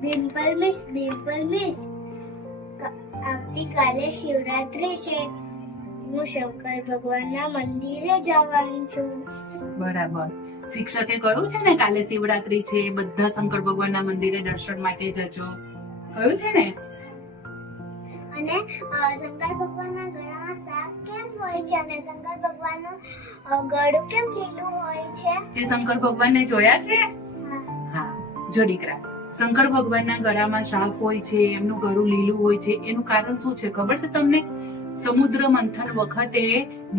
Dimple miss આવતીકાલે શિવરાત્રી છે. હું શંકર ભગવાનના મંદિરે જવાની છું. બરાબર. શિક્ષકે કહ્યું છે ને કાલે શિવરાત્રી છે, બધા શંકર ભગવાનના મંદિરે દર્શન માટે જજો, કહ્યું છે ને? અને શંકર ભગવાનના ગળામાં સાપ કેમ હોય છે અને શંકર ભગવાનનું ગળું કેમ લીલું હોય છે? તે શંકર ભગવાનને જોયા છે? હા. જો દીકરા, શંકર ભગવાનના ગળામાં સાપ હોય છે, એમનું ગળું લીલું હોય છે, એનું કારણ શું છે ખબર છે તમને? સમુદ્ર મંથન વખતે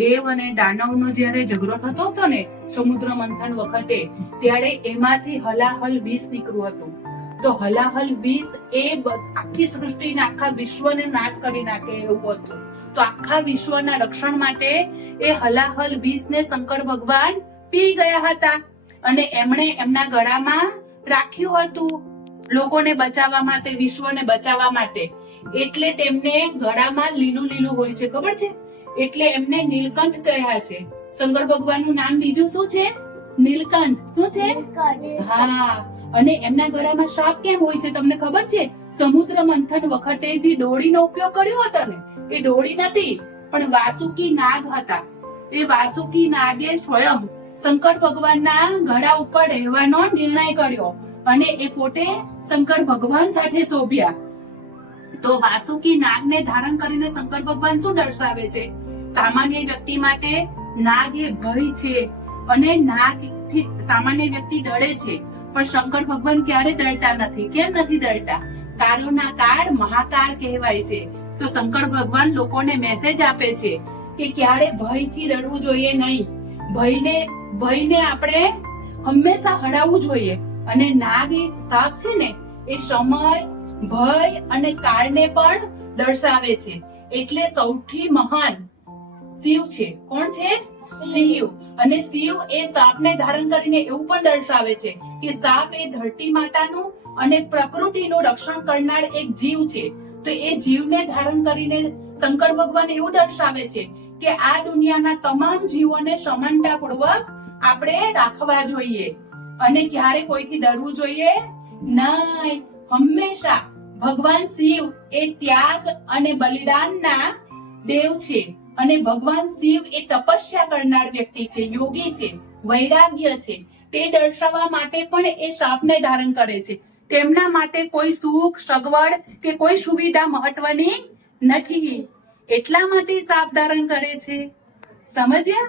દેવ અને દાનવનો જ્યારે ઝઘડો થતો હતો ને, સમુદ્ર મંથન વખતે, ત્યારે એમાંથી હલાહલ વિષ નીકળ્યું હતું. તો હલાહલ વિષ એ આખી સૃષ્ટિને, આખા વિશ્વને નાશ કરી નાખે એવું હતું. તો આખા વિશ્વના રક્ષણ માટે એ હલાહલ વિષને શંકર ભગવાન પી ગયા હતા અને એમણે એમના ગળામાં રાખ્યું હતું લોકોને બચાવવા માટે, વિશ્વને બચાવવા માટે. એટલે તેમને ગળામાં લીલું લીલું હોય છે, ખબર છે? એટલે એમને નીલકંઠ કહ્યા છે. શંકર ભગવાનનું નામ બીજું શું છે? નીલકંઠ. શું છે? હા. અને એમના ગળામાં સાપ કેમ હોય છે તમને ખબર છે? સમુદ્ર મંથન વખતે જે દોરીનો ઉપયોગ કર્યો હતો ને, એ દોરી નથી પણ વાસુકી નાગ હતા. એ વાસુકી નાગે સ્વયં શંકર ભગવાનના ગળા ઉપર રહેવાનો નિર્ણય કર્યો અને એ પોતે શંકર ભગવાન સાથે શોભ્યા. તો વાસુકી નાગને ધારણ કરીને શંકર ભગવાન શું દર્શાવે છે? સામાન્ય વ્યક્તિ માટે નાગ એ ભય છે અને નાગથી સામાન્ય વ્યક્તિ ડરે છે, પણ શંકર ભગવાન ક્યારે ડરતા નથી. કેમ નથી ડરતા? કાળોના કાળ મહાકાળ કહેવાય છે. તો શંકર ભગવાન લોકોને મેસેજ આપે છે કે ક્યારે ભયથી ડરવું જોઈએ નહીં. ભયને આપણે હંમેશા હરાવવું જોઈએ. અને નાગ એ સાપ છે ને, એ સમય, ભય અને કાળને પણ દર્શાવે છે. એટલે સૌથી મહાન શિવ છે. કોણ છે? શિવ. અને શિવ એ સાપને ધારણ કરીને એવું પણ દર્શાવે છે કે સાપ એ ધરતી માતાનું અને પ્રકૃતિનું રક્ષણ કરનાર એક જીવ છે. તો એ જીવને ધારણ કરીને શંકર ભગવાન એવું દર્શાવે છે કે આ દુનિયાના તમામ જીવોને સમાનતાપૂર્વક આપણે રાખવા જોઈએ અને ક્યારે કોઈથી ડરવું જોઈએ નહીં. હંમેશા ભગવાન શિવ એ ત્યાગ અને બલિદાનના દેવ છે અને ભગવાન શિવ એ તપસ્યા કરનાર વ્યક્તિ છે, યોગી છે, વૈરાગ્ય છે. તે દર્શાવવા માટે પણ એ સાપને ધારણ કરે છે. તેમના માટે કોઈ સુખ, સગવડ કે કોઈ સુવિધા મહત્વની નથી, એટલા માટે સાપ ધારણ કરે છે. સમજ્યા?